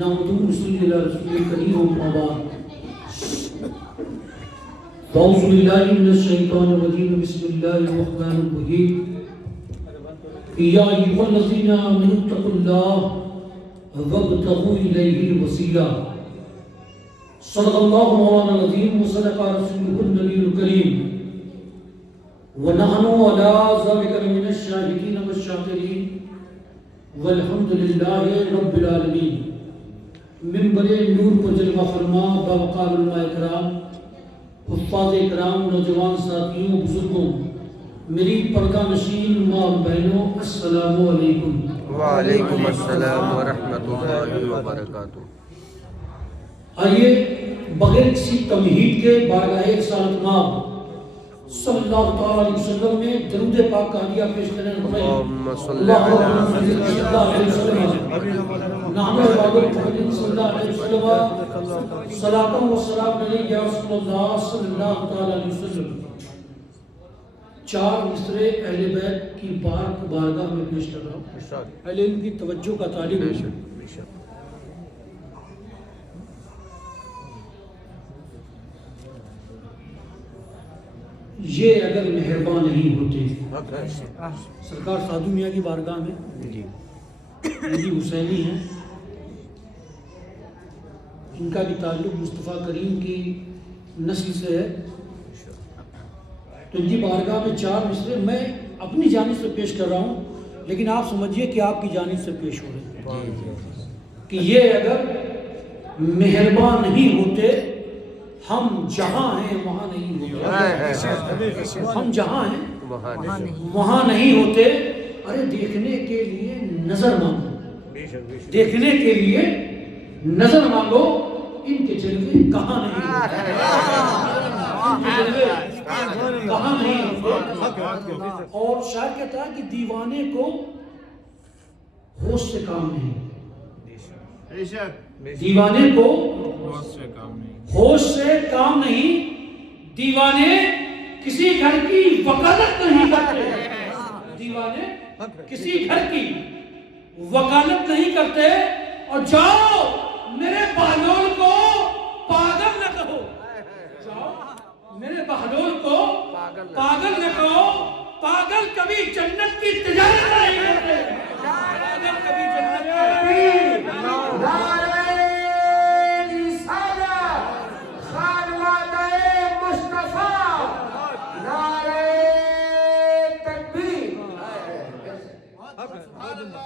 نحمده ونصلي على رسول الكريم أما بعد أعوذ بالله من الشيطان الرجيم بسم الله الرحمن الرحيم يا أيها الذين آمنوا اتقوا الله وابتغوا إليه الوسيلة صدق الله مولانا العظيم وصدق رسوله النبي الكريم ونحن على ذلك من الشاهدين والشاكرين والحمد لله رب العالمين منبر نور پر جلوہ فرما باوقار علماء اکرام حفاظ اکرام نوجوان ساتھیوں بزرگوں میری پردہ نشین ماں بہنوں السلام علیکم وعلیکم السلام ورحمۃ اللہ وبرکاتہ۔ آئیے بغیر کسی تمہید کے بارگاہ رسالت مآب صلی اللہ تعالیٰ علیہ وسلم میں درود پاک کا ہدیہ پیش کریں۔ اللہم صلی اللہ علی علیہ وسلم نحن عباد محمد صلی اللہ علیہ وسلم صلاۃ و سلام علیہ یا رسول اللہ صلی اللہ تعالیٰ علیہ وسلم۔ چار مصرے اہل بیت کی بارگاہ میں پیش کر رہا ہوں، اہل علم کی توجہ کا طالب ہوں۔ یہ اگر مہربان نہیں ہوتے، سرکار سادھو میاں کی بارگاہ میں یہ حسینی ہیں، ان کا بھی تعلق مصطفیٰ کریم کی نسل سے ہے، تو ان کی بارگاہ میں چار مصرے میں اپنی جانب سے پیش کر رہا ہوں، لیکن آپ سمجھیے کہ آپ کی جانب سے پیش ہو رہے ہیں کہ یہ اگر مہربان نہیں ہوتے ہم جہاں ہیں وہاں نہیں ہوتے، ہم جہاں ہیں وہاں نہیں ہوتے۔ ارے دیکھنے کے لیے نظر مانگو، دیکھنے کے لیے نظر مانگو، ان کے جلوے کہاں نہیں ہوتے، ان کے جلوے کہاں نہیں ہوتے۔ اور شاعر کہتا ہے کہ دیوانے کو ہوش سے کام نہیں، دیوانے کو ہوش سے کام نہیں، دیوانے کسی گھر کی وکالت نہیں کرتے، دیوانے کسی گھر کی وکالت نہیں کرتے۔ اور جاؤ میرے بہلول کو پاگل نہ کہو، جاؤ میرے بہلول کو پاگل نہ کہو، پاگل کبھی جنت کی تجارت نہیں کرتے، پاگل کبھی جنت کی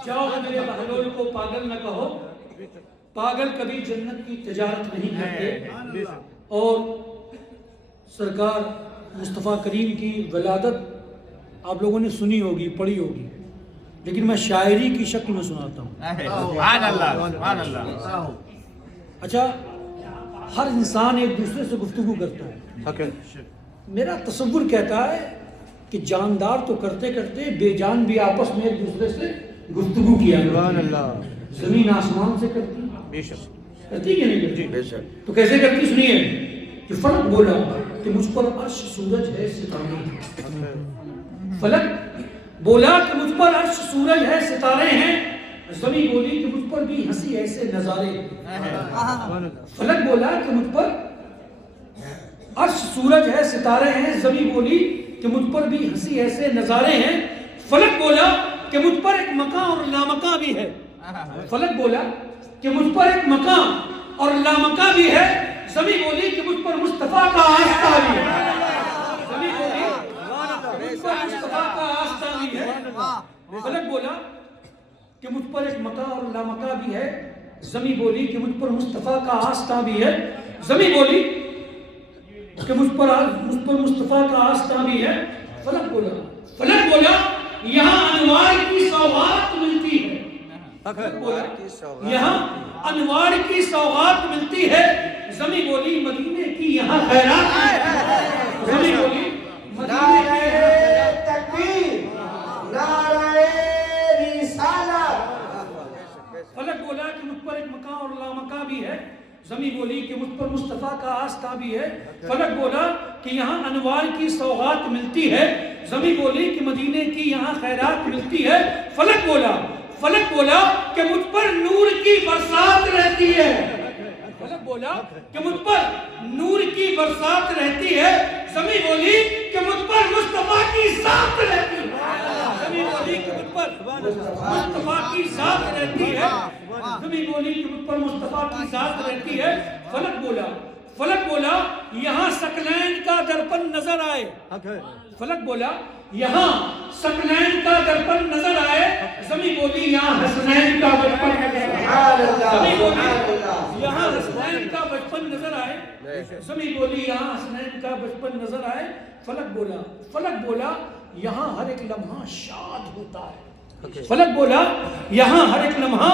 جاؤ میرے بہلول کو پاگل نہ کہو، پاگل کبھی جنت کی تجارت نہیں کرتے۔ اور سرکار مصطفیٰ کریم کی ولادت آپ لوگوں نے سنی ہوگی، پڑھی ہوگی، لیکن میں شاعری کی شکل میں سناتا ہوں۔ اچھا، ہر انسان ایک دوسرے سے گفتگو کرتا ہے، میرا تصور کہتا ہے کہ جاندار تو کرتے کرتے بے جان بھی آپس میں ایک دوسرے سے گفتگو کیا کرتی، زمین آسمان سے کرتی کرتی کہ نہیں کرتی؟ تو کیسے کرتی سنیے کہ فلک بولا کہ مجھ پر عرش سورج ہے ستارے، فلک بولا کہ مجھ پر عرش سورج ہے ستارے ہیں، زمین بولی کہ مجھ پر بھی ہنسی ایسے نظارے، فلک بولا کہ مجھ پر عرش سورج ہے ستارے ہیں، زمین بولی کہ مجھ پر بھی ہنسی ایسے نظارے ہیں، فلک بولا کہ مجھ پر ایک مقام اور لامکاں بھی ہے، فلک بولا کہ مجھ پر ایک مقام اور لامکاں بھی ہے، زمین بولی کہ مجھ پر مصطفیٰ کا آستہ بھی ہے، زمین بولی کہ مجھ پر مصطفیٰ کا آستہ بھی ہے، فلک بولا کہ مجھ پر ایک مقام اور لامکاں بھی ہے، زمین بولی کہ مجھ پر مصطفیٰ کا آستہ بھی ہے، زمین بولی کہ مجھ پر مصطفیٰ کا آستہ بھی ہے، فلک بولا یہاں انوار کی سوغات ملتی ہے، یہاں انوار کی سوغات ملتی ہے، زمین بولی مدینے کی یہاں خیرات ملتی ہے، زمین بولی مدینے کی تکبیر نعرہ رسالت، فلک بولا کہ مجھ پر ایک مقام اور لامکاں بھی ہے، زمین بولی کہ مجھ پر مصطفیٰ کا آستہ بھی ہے، فلک بولا کہ یہاں انوار کی سوغات ملتی ہے، زمین بولی کہ مدینے کی یہاں خیرات ملتی ہے، فلک بولا فلک بولا کہ مجھ پر نور کی برسات رہتی ہے. فلک بولا کہ مجھ پر نور کی برسات رہتی ہے. زمین بولی کہ مجھ پر مصطفیٰ کی ذات رہتی ہے. زمین بولی کہ مجھ پر مصطفیٰ کی ذات رہتی ہے. زمین بولی کہ مجھ پر مصطفیٰ کی ذات رہتی ہے. فلک بولا یہاں ثقلین کا درپن نظر آئے. فلک بولا یہاں ثقلین کا درپن نظر آئے. زمین بولی یہاں حسنین کا بچپن نظر آئے. زمین بولی یہاں حسنین کا بچپن نظر آئے. زمین بولی یہاں حسنین کا بچپن نظر آئے. فلک بولا یہاں ہر ایک لمحہ شاد ہوتا ہے. فلک بولا یہاں ہر ایک لمحہ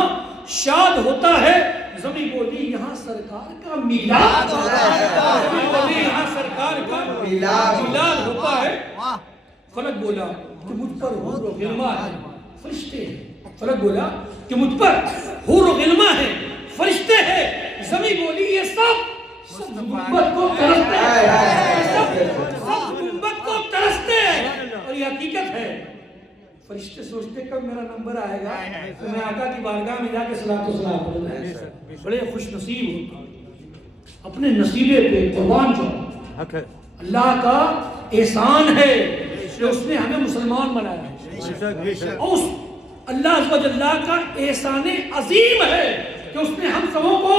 شاد ہوتا ہے. زمین بولی یہاں سرکار کا میلاد ہوتا ہے. زمین بولی یہاں سرکار کا میلاد ہوتا ہے. فلک بولا کہ مجھ پر حور و غلمہ ہے فرشتے ہیں. فلک بولا کہ مجھ پر حور و غلمہ ہے فرشتے ہیں. زمین بولی یہ سب گنبد کو ترستے ہیں. سب گنبد کو ترستے ہیں. اور یہ حقیقت ہے. فرشتے سوچتے کب میرا نمبر آئے گا تو میں آقا کی بارگاہ میں جا کے صلاۃ و سلام کروں. بڑے خوش نصیب ہوتا اپنے نصیبے پہ قربان جاؤ. اللہ کا احسان ہے کہ اس نے ہمیں مسلمان بنایا. اور اس اللہ عز و جل کا احسان عظیم ہے کہ اس نے ہم سبوں کو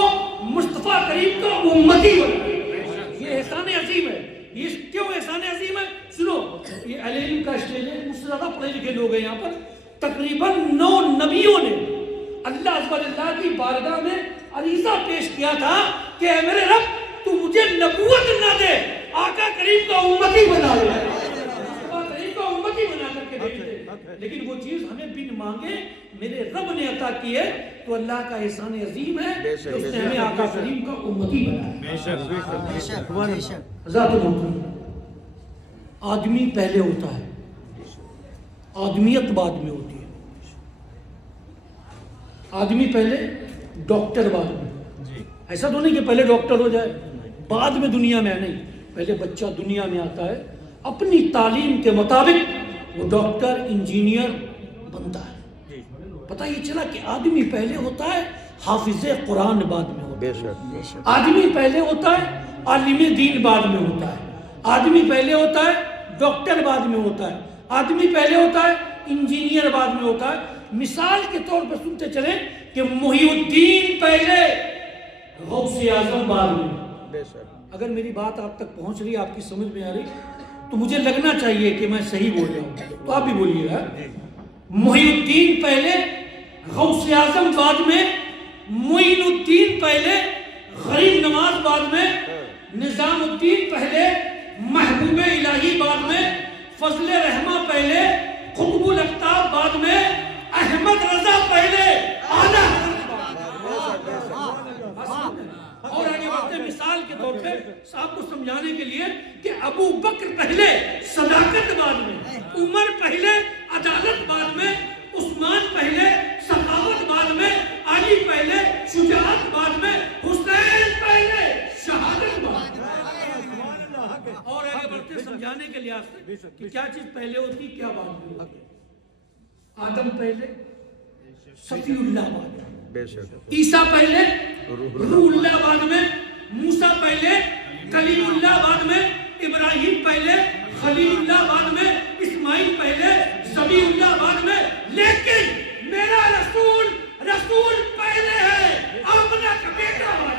مصطفیٰ کریم کا امتی بنایا. یہ احسان عظیم ہے. یہ کیوں احسان عظیم ہے؟ سنو, یہ اہل علم کا اسٹیج ہے. مجھ سے زیادہ پڑھے لکھے لوگ ہیں یہاں پر. تقریباً 9 نبیوں نے اللہ عز و جل کی بارگاہ میں عریضہ پیش کیا تھا کہ اے میرے رب تو مجھے نبوت نہ دے, آقا کریم کا امتی بنا دے. آقا کریم کا امتی بنا کر کے بھیج دے. لیکن وہ چیز ہمیں بن مانگے میرے رب نے عطا کی ہے. تو اللہ کا احسان عظیم ہے کہ اس نے ہمیں آقا کریم کا امتی بنایا. ذات محترم, آدمی پہلے ہوتا ہے, آدمیت بعد میں ہوتی ہے. آدمی پہلے, ڈاکٹر بعد میں. ایسا تو نہیں کہ پہلے ڈاکٹر ہو جائے بعد میں دنیا میں. نہیں, پہلے بچہ دنیا میں آتا ہے, اپنی تعلیم کے مطابق وہ ڈاکٹر انجینئر بنتا ہے. پتہ یہ چلا کہ آدمی پہلے ہوتا ہے, حافظ قرآن بعد میں ہوتا ہے. آدمی پہلے ہوتا ہے, عالم دین بعد میں ہوتا ہے. آدمی پہلے ہوتا ہے, ڈاکٹر بعد میں ہوتا ہے. آدمی پہلے ہوتا ہے, انجینئر بعد میں ہوتا ہے. مثال کے طور پر سنتے چلیں کہ محی الدین پہلے, غوث اعظم بعد میں. اگر میری بات آپ تک پہنچ رہی, آپ کی سمجھ میں آ رہی, تو مجھے لگنا چاہیے کہ میں صحیح بول رہا ہوں. تو آپ بھی بولیے گا. محی الدین پہلے, غوث اعظم بعد میں, معین الدین پہلے, غریب نواز بعد میں, نظام الدین پہلے, محبوب الہی بعد میں, فضل رحمہ پہلے, قطب الاقطاب بعد میں, احمد رضا پہلے, اعلیٰ اور آگے بڑھتے مثال کے طور پہ صاحب کو سمجھانے کے لیے کہ ابو بکر پہلے, صداقت بعد میں, عمر پہلے, عدالت بعد میں, عثمان پہلے, سخاوت بعد میں, علی پہلے, شجاعت بعد میں, حسین پہلے, شہادت بعد میں. اور آگے بڑھتے سمجھانے کے لحاظ سے کہ کیا چیز پہلے ہوتی, کیا بعد میں ہوتی. آدم پہلے, صفی اللہ بعد میں, عیسیٰ پہلے, روح اللہ بعد میں, موسیٰ پہلے, کلیم اللہ بعد میں, ابراہیم پہلے, خلیل اللہ بعد میں, اسماعیل پہلے, ذبیح اللہ بعد میں. لیکن میرا رسول پہلے ہے, آمنہ کا بیٹا بعد میں.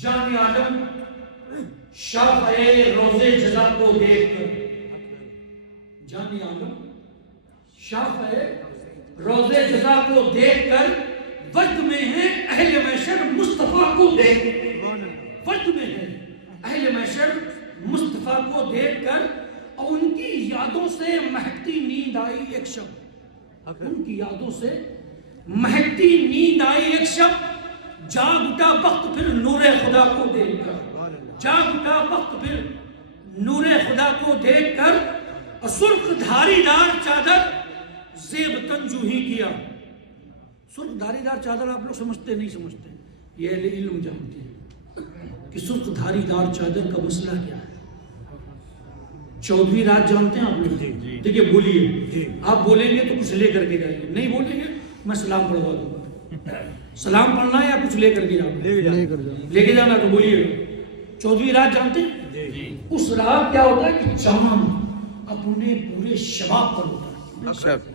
جان عالم شافعِ روزے جزا کو دیکھ کر, جان عالم شافعِ روزے جزا کو دیکھ کر وجد میں ہے اہل محشر مصطفیٰ کو دیکھ کر. وجد میں ہے اہل محشر مصطفیٰ کو دیکھ کر, اور ان کی یادوں سے مہکتی نیند آئی ایک شب. ان کی یادوں سے مہکتی نیند آئی ایک شب. جاگ اٹھا بخت پھر نور خدا کو دیکھ کر, جاگ اٹھا بخت پھر نور خدا کو دیکھ کر, سرخ دھاری دار چادر زیب تن جو ہی کیا. سرخ دھاری دار چادر آپ لوگ سمجھتے نہیں سمجھتے, یہ اہل علم جانتے ہیں کہ سرخ دھاری دار چادر کا مسئلہ کیا ہے. چودھویں رات جانتے ہیں آپ لوگ؟ دیکھیے بولیے, آپ بولیں گے تو کچھ لے کر کے جائیں گے, نہیں بولیں گے میں سلام پڑھوا دوں گا. سلام پڑھنا ہے یا کچھ لے کر کے جاؤں, لے کے جانا تو بولیے. چودھویں رات جانتے ہیں؟ اس رات کیا ہوتا ہے کہ چاند اپنے پورے شباب پر ہوتا ہے.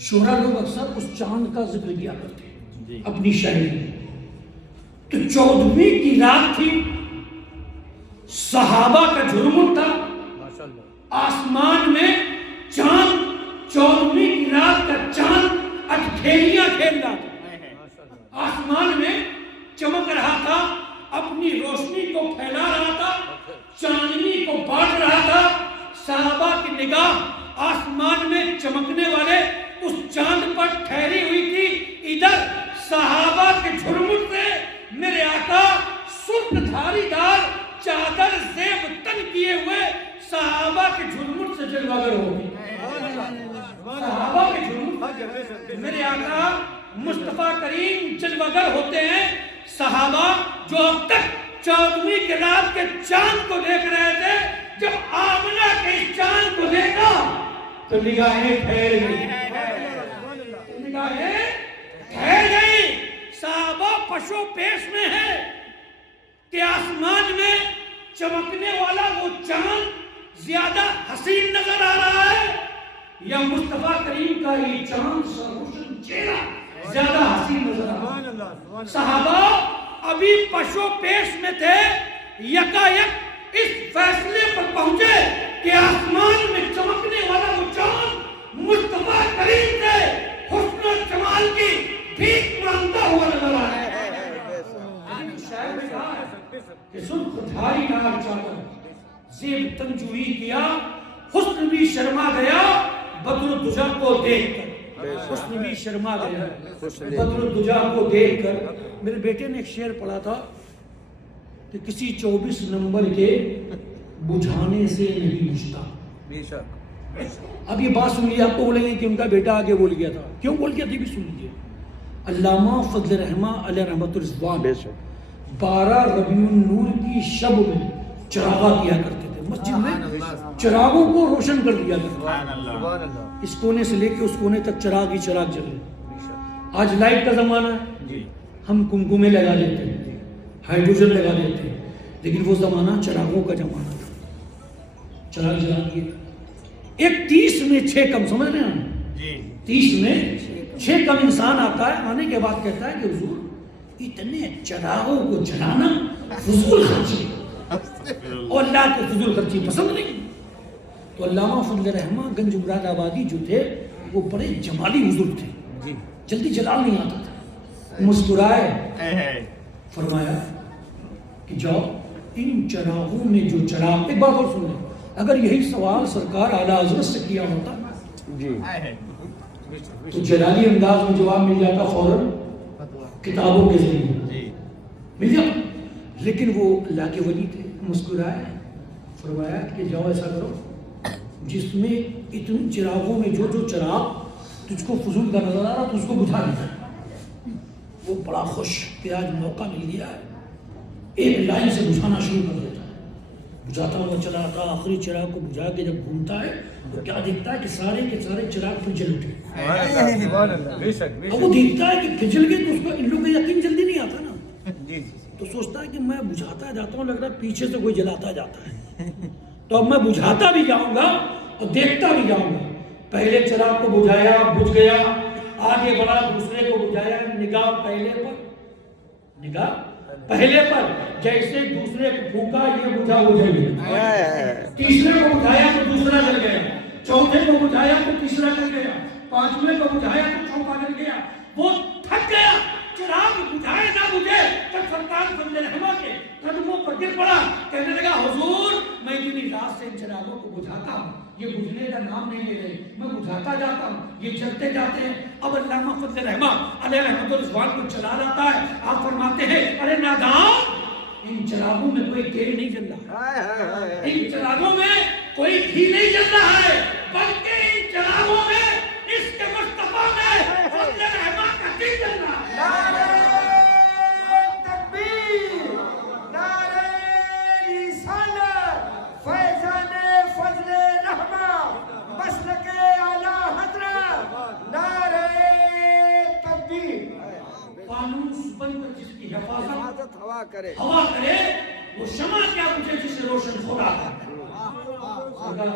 شعرا لوگ اکثر اس چاند کا ذکر کیا کرتے ہیں اپنی شاعری میں. تو 14ویں کی رات تھی, صحابہ کا جھرمٹ تھا, آسمان میں چاند 14ویں کی رات کا چاند اٹھیلیاں کھیل رہا تھا, آسمان میں چمک رہا تھا, اپنی روشنی کو پھیلا رہا تھا, چاندنی کو بانٹ رہا تھا. صحابہ کی نگاہ آسمان میں چمکنے والے اس چاند پر ٹھہری ہوئی تھی. ادھر صحابہ کے جھرمٹ سے میرے آقا سرخ دھاری دار چادر زیب تن کیے ہوئے صحابہ کے جھرمٹ سے جلوگر ہو گئی. صحابہ کے جھرمٹ, میرے آقا مصطفیٰ کریم جلوگر ہوتے ہیں. صحابہ جو اب تک 14ویں کی رات کے چاند کو دیکھ رہے تھے, جب آمنہ کے چاند کو دیکھا تو نگاہیں ٹھہر گئی, نگاہیں ٹھہر گئی. صحابہ پشو پیش میں ہے کہ آسمان میں چمکنے والا وہ چاند زیادہ حسین نظر آ رہا ہے یا مصطفیٰ کریم کا یہ چاند سا روشن چہرہ زیادہ حسین نظر آ رہا ہے. صحابہ ابھی پشو پیش میں تھے, یکایک اس فیصلے پر پہنچے کہ آسمان میں چمکنے والا وہ چاند مصطفیٰ کریم سے حسن و جمال کی بھیک مانگتا ہوا نظر آ رہا ہے. شاعر نے کہا کہ سرخ دھاری دار چادر زیب تن جوہی کیا, حسن بھی شرما گیا بدر الدجا کو دیکھ کر. حسن بھی شرما گیا بدر الدجا کو دیکھ کر. میرے بیٹے نے ایک شعر پڑھا تھا کہ کسی 24 نمبر کے بجھانے سے نہیں بجھتا. اب یہ بات سن لیے, آپ کو بولیں گے کہ ان کا بیٹا آگے بول گیا تھا, کیوں بول گیا تھا بھی سن لیجیے. علامہ فضل رحمہ علیہ رحمۃ الرضوان 12 ربیع النور کی شب میں چراغا کیا کرتے تھے. مسجد میں چراغوں کو روشن کر دیا کرتے, اس کونے سے لے کے اس کونے تک چراغ ہی چراغ جلے. آج لائٹ کا زمانہ ہے, ہم کمکمے لگا دیتے ہیں, ہائیڈروجن لگا دیتے ہیں, لیکن وہ زمانہ چراغوں کا زمانہ تھا. چراغ جلا دیے. ایک 30 میں 6 کم, سمجھ رہے ہیں, 30 میں 6 کم انسان آتا ہے, آنے کے بعد کہتا ہے کہ حضور اتنے چراغوں کو جلانا فضول خرچی, اور اللہ کو فضول خرچی پسند نہیں. تو علامہ فضل رحمہ گنج مراد آبادی جو تھے وہ بڑے جمالی حضور تھے, جلدی جلال نہیں آتا تھا. مسکرائے, فرمایا کہ جاؤ ان چراغوں میں جو چراغ, ایک بات اور سن لیں, اگر یہی سوال سرکار اعلیٰ حضرت سے کیا ہوتا تو جلالی انداز میں جواب مل جاتا فوراً کتابوں کے ذریعے مل جاتا. لیکن وہ اللہ کے ولی تھے, مسکرائے, فرمایا کہ جاؤ ایسا کرو جس میں اتنے چراغوں میں جو جو چراغ تجھ کو فضول کا نظر آ رہا تو اس کو بجھا دیا. وہ بڑا خوش کہ آج موقع مل گیا ہے, ایک لائن سے بجھانا شروع کر دیتا ہے. بجھاتا ہوا چلا آتا, آخری چراغ کو بجھا کے جب گھومتا ہے تو کیا دیکھتا ہے کہ سارے کے سارے چراغ پھر جل اٹھے. اب وہ دیکھتا ہے کہ پھر جل گئے تو اس کو ان لوگوں کا یقین جلدی نہیں آتا نا, تو سوچتا ہے کہ میں بجھاتا جاتا ہوں, لگ رہا ہے پیچھے سے کوئی جلاتا جاتا ہے, تو اب میں بجھاتا بھی جاؤں گا اور دیکھتا بھی جاؤں گا. پہلے چراغ کو بجھایا, بجھ گیا, آگے بڑھا, دوسرے کو بجھایا, نگاہ پہلے پر, نگاہ پہلے پر, جیسے دوسرے کو پھونکا یہ بجھا وہ جل گیا. تیسرے کو بجھایا تو دوسرا جل گیا, چوتھے کو بجھایا تو تیسرا جل گیا, پانچویں کو بجھایا تو چوتھا جل گیا. وہ تھک گیا, چراغ بجھائے نہ بجھے, تب سرکار فضل رحمہ کے قدموں پر گر پڑا, کہنے لگا حضور میں اتنی رات سے ان چراغوں کو بجھاتا ہوں, یہ بجھنے کا نام نہیں لے رہے, میں بجھاتا جاتا ہوں, یہ جلتے جاتے ہیں. اب علامہ فضل رحمہ علیہ رحمۃ الرضوان کو چلا رہتا ہے. آپ فرماتے ہیں ارے نادان, ان چراغوں میں کوئی تیل نہیں جل رہا, ان چراغوں میں کوئی گھی نہیں جل رہا ہے, بلکہ ان چراغوں میں اس کے مسجد چلنا ہے. نعرہ تکبیر، نعرہ رسالت، فیضان فضل رحمہ، مسلک اعلی حضرت، نعرہ تکبیر. فانوس بن کر جس کی حفاظت ہوا کرے ہوا کرے وہ شمع کیا مجھے جسے روشن خدا کرے.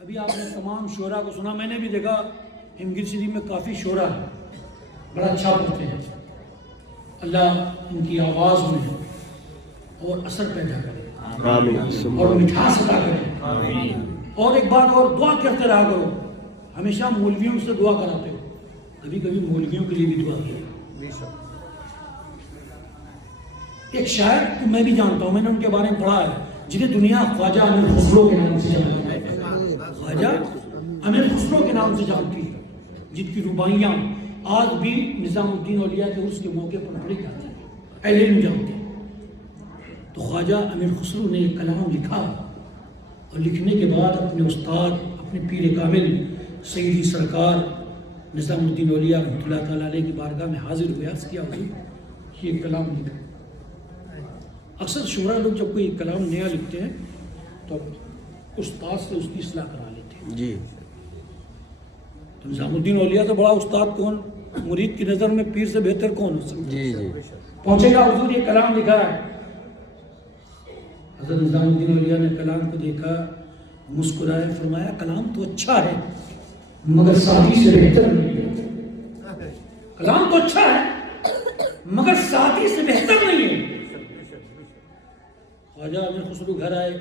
ابھی آپ نے تمام شعراء کو سنا. میں نے بھی دیکھا ہمگیر شریف میں کافی شعراء ہیں, بڑا اچھا پڑھتے ہیں. اللہ ان کی آواز میں اور اثر پیدا کرے آمین اور مٹھاس عطا کرے. اور ایک بات اور, دعا کرتے رہا کرو. ہمیشہ مولویوں سے دعا کراتے ہو, کبھی کبھی مولویوں کے لیے بھی دعا کیا. ایک شاعر کو میں بھی جانتا ہوں, میں نے ان کے بارے میں پڑھا ہے, جنہیں دنیا خواجہ امیر خسرو کے نام سے جانتی ہے. خواجہ امیر خسرو کے نام سے جانتی ہے, جن کی رباعیاں آج بھی نظام الدین اولیاء کے عرس کے موقع پر پڑھی جاتی ہیں, اہل علم جانتے ہیں. تو خواجہ امیر خسرو نے ایک کلام لکھا اور لکھنے کے بعد اپنے استاد, اپنے پیر کامل سیدی سرکار نظام الدین اولیاء رحمۃ اللہ تعالیٰ علیہ کی بارگاہ میں حاضر ہوئے. عرض کیا حضور یہ کلام لکھا. اکثر شعراء لوگ جب کوئی کلام نیا لکھتے ہیں تو استاد سے اس کی اصلاح کرا لیتے ہیں. جی تو نظام الدین اولیاء سے بڑا استاد کون, مرید کی نظر میں پیر سے بہتر کون ہو سکتا ہے. جی جی پہنچے گا حضور یہ کلام لکھا ہے. حضرت نظام الدین اولیاء نے کلام کو دیکھا, مسکرائے, فرمایا کلام تو اچھا ہے مگر ساتھی سے بہتر نہیں ہے. کلام تو اچھا ہے مگر ساتھی سے بہتر نہیں ہے. خواجہ امیر خسرو گھر آئے,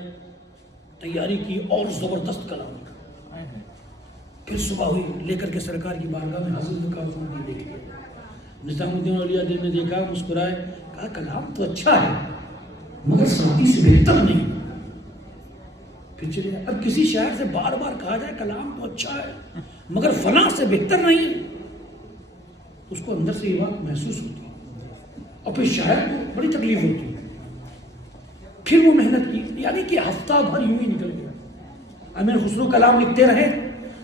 تیاری کی اور زبردست کلام لکھا. پھر صبح ہوئی, لے کر کے سرکار کی بارگاہ میں حاضر ہو کر دیکھ لیا. نظام الدین اولیاء نے دیکھا, مسکرائے, کہا کلام تو اچھا ہے مگر ساتھی سے بہتر نہیں. پھر چلے. اب کسی شاعر سے بار بار کہا جائے کلام تو اچھا ہے مگر فلاں سے بہتر نہیں, اس کو اندر سے یہ بات محسوس ہوتی ہے اور پھر شاعر کو بڑی تکلیف ہوتی ہے. پھر وہ محنت کی, یعنی کہ ہفتہ بھر یوں ہی نکل گیا. امیر خسرو کلام لکھتے رہے,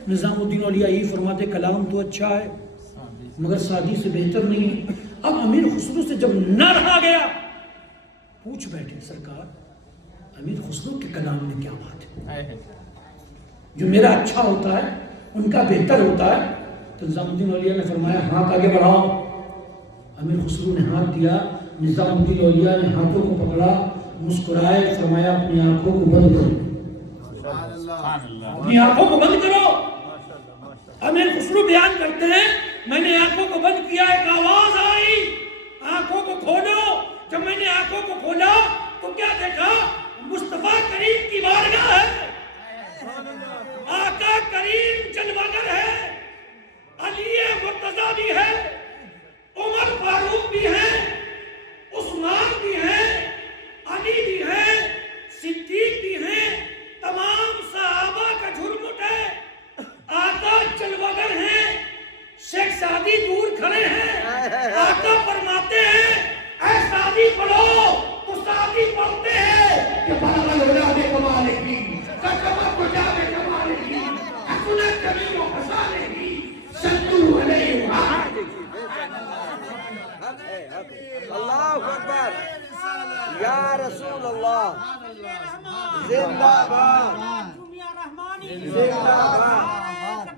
نظام الدین اولیاء یہی فرماتے کلام تو اچھا ہے مگر سادی سے بہتر نہیں ہے. اب امیر خسرو سے جب نہ رہا گیا, پوچھ بیٹھے سرکار امیر خسرو کے کلام میں کیا بات ہے, جو میرا اچھا ہوتا ہے ان کا بہتر ہوتا ہے. تو نظام الدین اولیاء نے فرمایا ہاتھ آگے بڑھاؤ. امیر خسرو نے ہاتھ دیا, نظام الدین اولیاء نے ہاتھوں کو پکڑا, مسکرائے, فرمایا اپنی آنکھوں کو بند کرو, اپنی آنکھوں کو بند کرو. امیر خسرو بیان کرتے ہیں میں نے آنکھوں کو بند کیا, ایک آواز آئی آنکھوں کو کھولو. جب میں نے آنکھوں کو کھولا تو کیا دیکھا, مصطفیٰ کریم کی بارگاہ ہے, آقا کریم جلوگر ہے, علی مرتضیٰ بھی ہے, عمر فاروق بھی ہے, عثمان بھی ہے, علی بھی ہے, صدیق بھی ہے, تمام صحابہ کا جھرمٹ ہے. آقا جلوگر ہیں, شیخ سعدی دور کھڑے ہیں. آقا فرماتے ہیں اے سعدی پڑھو, تو سعدی پڑھتے ہیں کہ بلغ العلا بکمالہ, کتبت کجا بکمالہ, حسنت جمیع خصالہ, صلوا علیہ وآلہ. اللہ اکبر, یا رسول اللہ, زندہ باد, زندہ باد,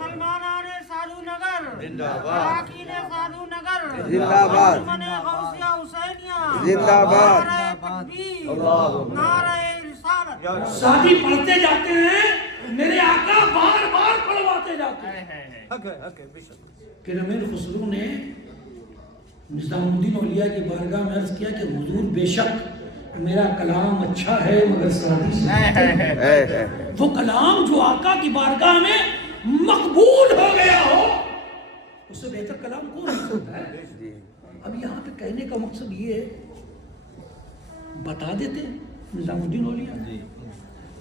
سلمانان سالو نگر, اراکین سالو نگر, زندہ باد, دشمن غوثیہ حسینیہ, زندہ باد, نعرہ تکبیر, نعرہ رسالت. سعدی پڑھتے جاتے ہیں, میرے آقا بار بار پڑھواتے جاتے ہیں. پھر امیر خسرو نے نظام الدین اولیاء کی بارگاہ میں عرض کیا کہ حضور بے شک میرا کلام اچھا ہے مگر سعدی سے بہتر ہے. وہ کلام جو آقا کی بارگاہ میں مقبول ہو گیا ہو, اس سے بہتر کلام کون ہو سکتا ہے. اب یہاں پہ کہنے کا مقصد یہ ہے, بتا دیتے نظام الدین اولیاء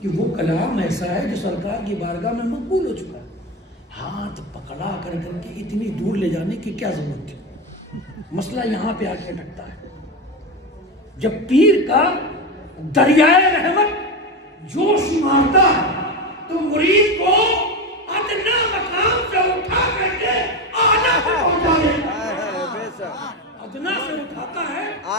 کہ وہ کلام ایسا ہے جو سرکار کی بارگاہ میں مقبول ہو چکا ہے. ہاتھ پکڑا کر کے اتنی دور لے جانے کی کیا ضرورت تھی. مسئلہ یہاں پہ آ کے اٹکتا ہے. جب پیر کا دریائے رحمت جوش مارتا ہے تو مرید کو ادنا مقام سے اٹھا کر کے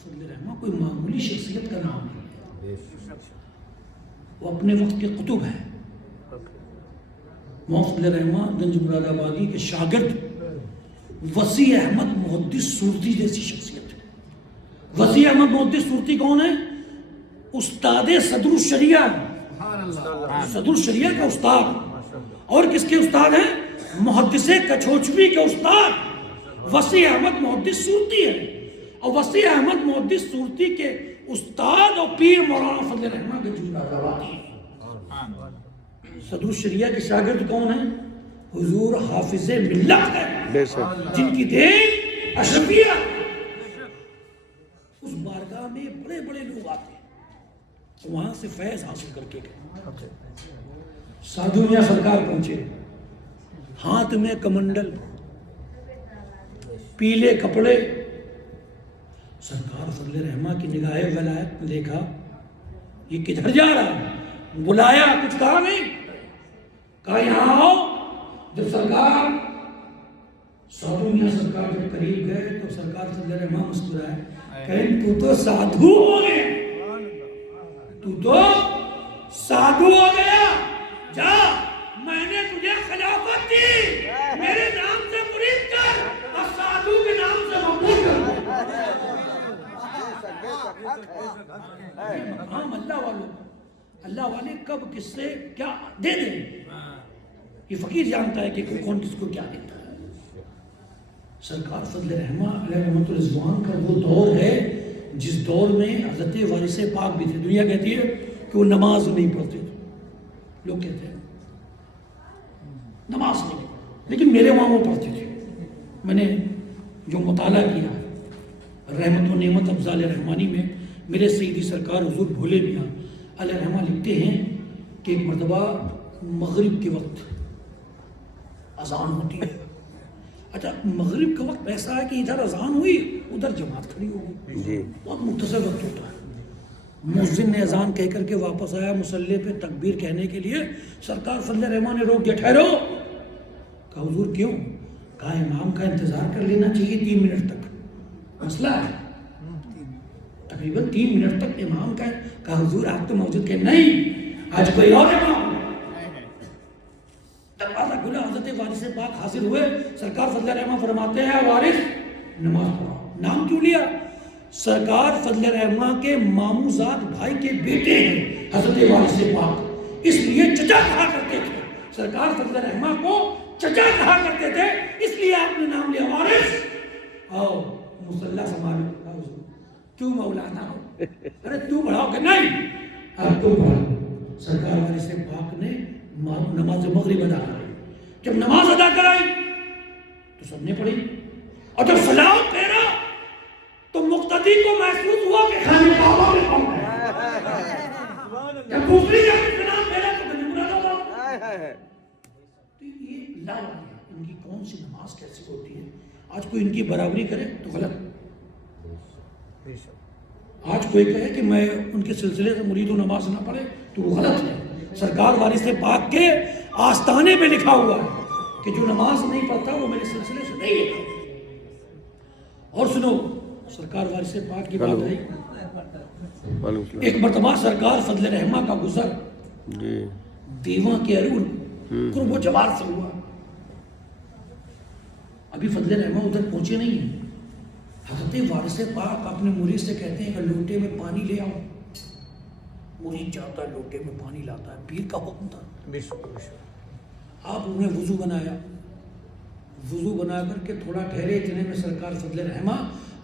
فضل رحمہ کوئی معمولی شخصیت کا نام نہیں ہے، وہ اپنے وقت کے قطب ہیں۔ مولانا فضل رحمہ گنج مراد آبادی کے شاگرد وسیع احمد محدث صورتی جیسی شخصیت ہے۔ وسیع احمد محدث صورتی کون ہے؟ استاد صدر الشریعہ، صدر الشریعہ کا استاد، اور کس کے استاد ہیں؟ محدث کچھوچوی کے استاد وسیع احمد محدث صورتی ہے، اور وسیع احمد محدث صورتی کے استاد اور پیر مولانا فضل رحمہ گنج مراد آبادی ہیں۔ صدر الشریعہ کے شاگرد کون ہیں؟ حضور حافظ ملت ہے، بے شک جن کی دین اشرفیہ، اس بارگاہ میں بڑے بڑے لوگ آتے ہیں، وہاں سے فیض حاصل کر کے گئے۔ سادھو میاں سرکار پہنچے، ہاتھ میں کمنڈل، پیلے کپڑے، سرکار فضل رحمہ کی نگاہ ولایت نے دیکھا یہ کدھر جا رہا ہے، بلایا، کچھ کہا نہیں، کہا یہاں آؤ۔ جب سرکار سادھو میاں سرکار جب قریب گئے تو سرکار فضل رحمہ مسکرائے، کہیں تو تو سادھو ہو گیا، تو تو سادھو ہو گیا، جا میں نے تجھے خلافت دی، میرے نام سے مرید کر اور سادھو کے نام سے مقبول کر۔ مقام اللہ والوں، اللہ والے کب کس سے کیا دے دیں، یہ فقیر جانتا ہے کہ کون کس کو کیا دیتا ہے۔ سرکار فضل رحمہ علیہ رحمۃ الرضوان کا وہ دور ہے جس دور میں حضرت وارث پاک بھی تھے۔ دنیا کہتی ہے کہ وہ نماز نہیں پڑھتے تھے، لوگ کہتے ہیں نماز نہیں، لیکن میرے وہاں وہ پڑھتے تھے۔ میں نے جو مطالعہ کیا رحمت و نعمت افضال رحمانی میں، میرے سیدی سرکار حضور بھولے میاں علیہ رحمہ لکھتے ہیں کہ ایک مرتبہ مغرب کے وقت اذان ہوتی ہے، اچھا مغرب کا وقت ایسا ہے کہ ادھر اذان ہوئی ادھر جماعت کھڑی ہوگی، جی بہت مختصر وقت ہوتا ہے۔ مؤذن نے اذان کہہ کر کے واپس آیا مصلی پہ تکبیر کہنے کے لیے، سرکار فضل رحمہ نے روک دیا، ٹھہرو۔ کہا حضور کیوں؟ کہا امام کا انتظار کر لینا چاہیے 3 منٹ تک، مسئلہ ہے تقریباً 3 منٹ تک امام کا۔ کہا حضور آپ تو موجود کہ نہیں، آج کوئی اور امام۔ دروازہ کھلا، حضرت وارث پاک حاضر ہوئے، سرکار فضل رحمہ فرماتے ہیں وارث نماز پڑھو۔ نام کیوں لیا؟ سرکار فضل رحمہ کے ماموزاد بھائی کے بیٹے ہیں حضرت وارث پاک، اس لیے چچا کہا کرتے تھے، سرکار فضل رحمہ کو چچا کہا کرتے تھے، اس لیے آپ نے نام لیا وارث۔ آؤ مصلی سنبھالو، کیوں مولانا ہو، ارے تو پڑھاؤ کہ نہیں، اب تو پڑھاؤ۔ سرکار وارث پاک نے نماز مغرب ادا کرائی، جب نماز ادا کرائی تو سب نے پڑھی، اور جب سلام پھیرا تو مقتدی کو محسوس ہوا کہ خانہ کعبہ میں پہنچ گئے، جب دوسری جگہ سلام پھیرا تو گنج مراد آباد۔ تو یہ اللہ والے ہیں، ان کی کون سی نماز کیسی ہوتی ہے، آج کوئی ان کی برابری کرے تو غلط، آج کوئی کہے کہ میں ان کے سلسلے سے مرید و نماز نہ پڑھے تو وہ غلط ہے۔ سرکار وارث پاک کے آستانے پہ لکھا ہوا ہے کہ جو نماز نہیں پڑھتا وہ میرے سلسلے سے نہیں ہے۔ اور سنو، سرکار وارث پاک کی بات ہے، ایک مرتبہ سرکار فضل رحمہ کا گزر جی دیواں کے ارون قرب و جوار سے ہوا، ابھی فضل رحمہ ادھر پہنچے نہیں ہیں، حضرت وارث پاک اپنے مرید سے کہتے ہیں کہ لوٹے میں پانی لے آؤ، مرید جاتا ہے لوٹے میں پانی لاتا ہے، پیر کا حکم تھا۔ آپ انہیں وضو بنایا، وضو بنا کر کے تھوڑا ٹھہرے، اتنے میں سرکار فضل رحمہ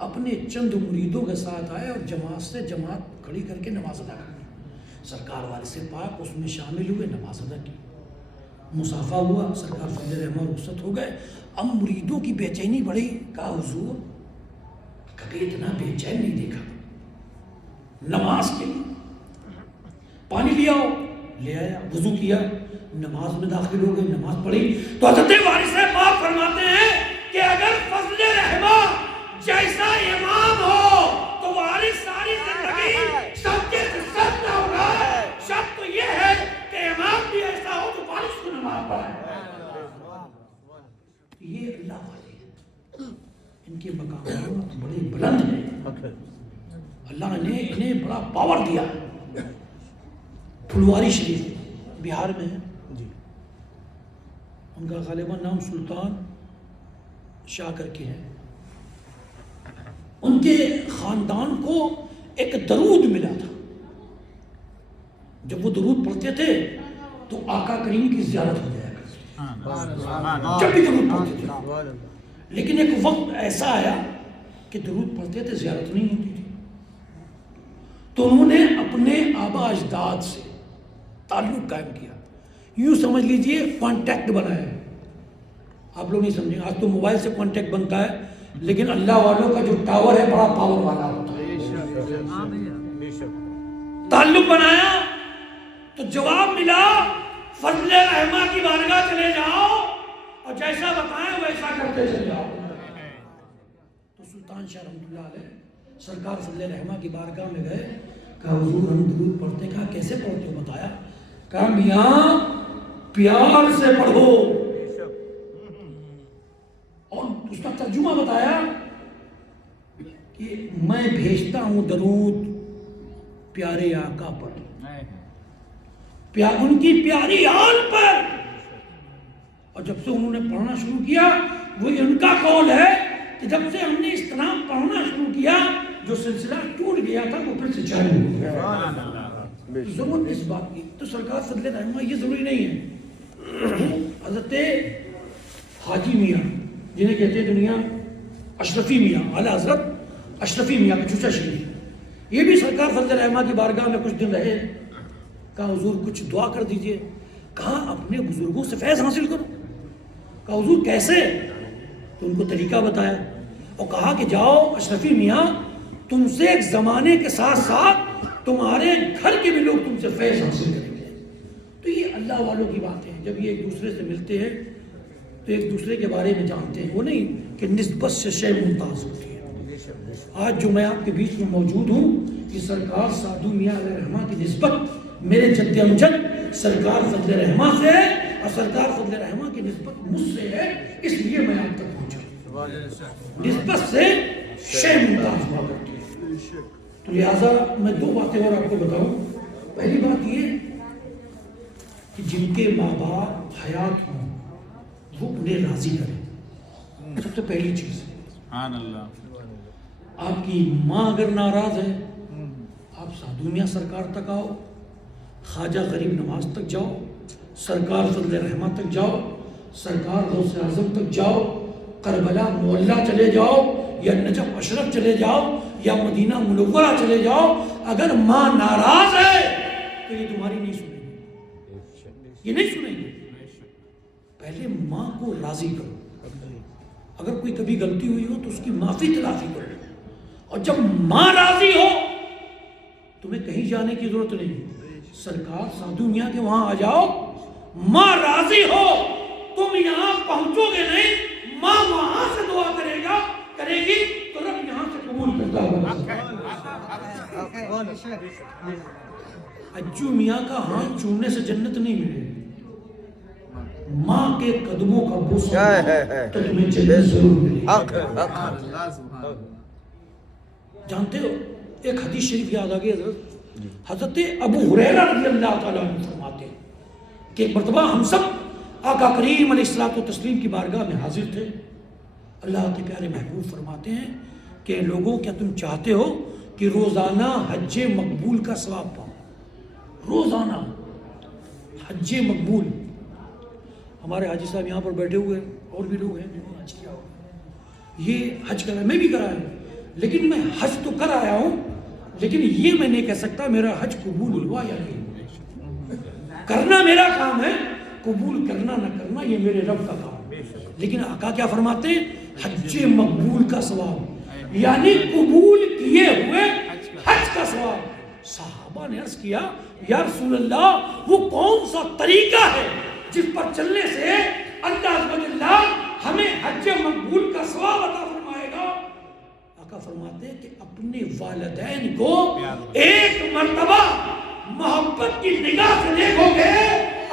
اپنے چند مریدوں کے ساتھ آئے اور جماعت سے جماعت کھڑی کر کے نماز ادا کر دی۔ سرکار وارث پاک اس میں شامل ہوئے، نماز ادا کی، مصافہ ہوا، سرکار فضل رحمہ رخصت ہو گئے۔ اب مریدوں کی بے چینی بڑھی، کہا حضور کبھی اتنا بے چین نہیں دیکھا، نماز کے لیے پانی لے آؤ، لے آیا، وضو کیا، نماز میں داخل ہو گئے، نماز پڑھی تو حضرت وارث پاک فرماتے ہیں کہ اگر فضل رحمہ جیسا امام ہو تو وارث ساری زندگی سب کے سب نہ ہوگا، شرط تو یہ ہے کہ امام بھی ایسا ہو تو وارث کو نماز پڑھائے۔ یہ اللہ والے ہیں، ان کے مقامات بڑے بلند ہیں۔ اللہ نے انہیں بڑا پاور دیا. پھلواری شریف بہار میں ہے جی. ان کا غالباً نام سلطان شاہ کر کے ہے. ان کے خاندان کو ایک درود ملا تھا. جب وہ درود پڑھتے تھے تو آقا کریم کی زیارت ہو جایا کرتی. جب بھی درود پڑھتے تھے. لیکن ایک وقت ایسا آیا کہ درود پڑھتے تھے زیارت نہیں ہوتی تھی. تو انہوں نے اپنے آبا اجداد سے تعلق قائم کیا. یوں سمجھ لیجئے کانٹیکٹ بنایا. آپ لوگ نہیں سمجھیں. آج تو موبائل سے کانٹیکٹ بنتا ہے لیکن اللہ والوں کا جو ٹاور ہے بڑا پاور والا ہوتا ہے. تعلق بنایا تو جواب ملا فضل رحمہ کی بارگاہ چلے جاؤ اور جیسا بتائیں ویسا کرتے چلے جاؤ. تو سلطان شاہ رحمۃ اللہ علیہ سرکار فضل رحمہ کی بارگاہ میں گئے. کہا حضور ہم درود پڑھتے. کہا کیسے پڑھتے ہو بتایا. کہا میاں پیار سے پڑھو. اور اس کا ترجمہ بتایا کہ میں بھیجتا ہوں درود پیارے آقا پر, ان کی پیاری آل پر. اور جب سے انہوں نے پڑھنا شروع کیا وہ ان کا قول ہے کہ جب سے ہم نے اس طرح پڑھنا شروع کیا جو سلسلہ ٹوٹ گیا تھا وہ پھر سے چالو ہو گیا. ضرورت اس بات کی. تو سرکار فضل رحمہ یہ ضروری نہیں ہے. حضرت حاجی میاں جنہیں کہتے ہیں دنیا اشرفی میاں, اعلیٰ حضرت اشرفی میاں کا چچا شریف, یہ بھی سرکار فضل رحمہ کی بارگاہ میں کچھ دن رہے. کہا حضور کچھ دعا کر دیجئے. کہا اپنے بزرگوں سے فیض حاصل کرو. کہا حضور کیسے؟ تو ان کو طریقہ بتایا اور کہا کہ جاؤ اشرفی میاں تم سے ایک زمانے کے ساتھ ساتھ تمہارے گھر کے بھی لوگ تم سے فیض حاصل کریں گے. تو یہ اللہ والوں کی بات ہے. جب یہ ایک دوسرے سے ملتے ہیں تو ایک دوسرے کے بارے میں جانتے ہیں. وہ نہیں کہ نسبت سے شے ممتاز ہوتی ہے. آج جو میں آپ کے بیچ میں موجود ہوں کہ سرکار سعدو میاں علیہ رحمہ کی نسبت میرے جد امجد سرکار فضل رحمہ سے اور سرکار فضل رحمہ کی نسبت مجھ سے ہے, اس لیے میں آپ تک پہنچا. نسبت سے شے ممتاز ہوا کرتی ہے. تو لہٰذا میں دو باتیں اور آپ کو بتاؤں. پہلی بات یہ کہ جن کے ماں باپ حیات ہوں وہ انہیں راضی کریں. سب سے پہلی چیز آپ کی ماں اگر ناراض ہے آپ سعدو میاں سرکار تک آؤ, خواجہ غریب نواز تک جاؤ, سرکار فضل رحمہ تک جاؤ, سرکار غوث اعظم تک جاؤ, کربلا معلیٰ چلے جاؤ یا نجف اشرف چلے جاؤ یا مدینہ منورہ چلے جاؤ. اگر ماں ناراض ہے تو یہ تمہاری نہیں سنیں گے, یہ نہیں سنیں گے. پہلے ماں کو راضی کرو. اگر کوئی کبھی غلطی ہوئی ہو تو اس کی معافی تلافی کرو. اور جب ماں راضی ہو تمہیں کہیں جانے کی ضرورت نہیں. سرکار سعدو میاں کے وہاں آ جاؤ, ماں راضی ہو تم یہاں پہنچو گے نہیں, ماں وہاں سے دعا کرے گی تو رب یہاں سے قبول کرتا ہوگا. اجو میاں کا ہاتھ چومنے سے جنت نہیں ملے, ماں کے قدموں کا بوسہ تو تمہیں جنت ضرور ملے. جانتے ہو ایک حدیث شریف یاد آ گئی حضرت ابو ہریرہ رضی اللہ تعالیٰ عنہ فرماتے ہیں کہ ایک مرتبہ ہم سب آقا کریم علیہ الصلوۃ والتسلیم کی بارگاہ میں حاضر تھے. اللہ کے پیارے محبوب فرماتے ہیں کہ لوگوں کیا تم چاہتے ہو کہ روزانہ حج مقبول کا ثواب پاؤ؟ روزانہ حج مقبول. ہمارے حاجی صاحب یہاں پر بیٹھے ہوئے اور بھی لوگ ہیں جنہوں نے حج کیا ہو. یہ حج کرا, میں بھی کرایا ہوں, لیکن میں حج تو کر آیا ہوں لیکن یہ میں نہیں کہہ سکتا میرا حج قبول ہوا یا نہیں. کرنا میرا کام ہے, قبول کرنا نہ کرنا یہ میرے رب کا کام ہے. لیکن آقا کیا فرماتے ہیں؟ حج مقبول کا ثواب, یعنی قبول کیے ہوئے حج کا ثواب. صحابہ نے عرض کیا یا رسول اللہ وہ کون سا طریقہ ہے جس پر چلنے سے اللہ عز و جل ہمیں حج مقبول کا ثواب عطا فرمائے گا؟ آقا فرماتے ہیں کہ اپنے والدین کو ایک مرتبہ محبت کی نگاہ سے دیکھو گے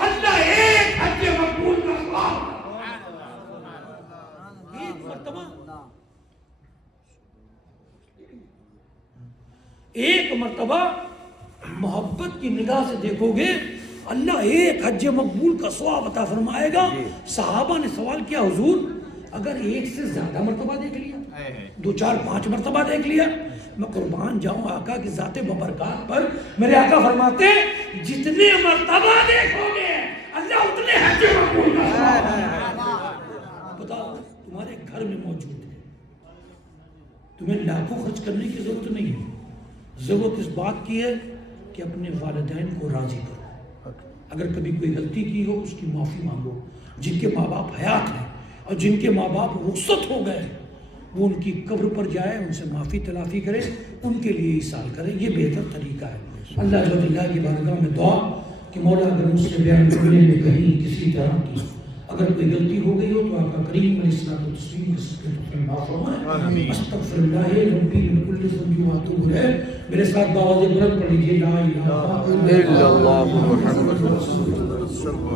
اللہ ایک حج مقبول کا ثواب. ایک مرتبہ ایک مرتبہ محبت کی نگاہ سے دیکھو گے اللہ ایک حج مقبول کا ثواب عطا فرمائے گا. صحابہ نے سوال کیا حضور اگر ایک سے زیادہ مرتبہ دیکھ لیا, 2 4 5 مرتبہ دیکھ لیا, میں قربان جاؤں آقا کی ذات ببرکات پر, میرے آقا فرماتے جتنے مرتبہ دیکھو گے اللہ اتنے حج مقبول کا ثواب. بتاؤ تمہارے گھر میں موجود ہے, تمہیں لاکھوں خرچ کرنے کی ضرورت نہیں ہے, ضرورت اس بات کی ہے کہ اپنے والدین کو راضی کرو. اگر کبھی کوئی غلطی کی ہو اس کی معافی مانگو. جن کے ماں باپ حیات ہیں اور جن کے ماں باپ رخصت ہو گئے وہ ان کی قبر پر جائے, ان سے معافی تلافی کرے, ان کے لیے ایصال کرے, یہ بہتر طریقہ ہے. اللہ جل جلالہ کی بارگاہ میں دعا کہ مولا اگر مجھ سے بیان کرنے میں کہیں کسی طرح کی اگر کوئی غلطی ہو گئی ہو تو آقا کریم علیہ الصلوۃ والتسلیم کے صدقے تو پھر معاف فرمائے. استغفر اللہ ربی من کل ذنب واتوب الیہ. میرے ساتھ باواز بلند پڑھ لیجیے لا الہ الا اللہ محمد رسول اللہ.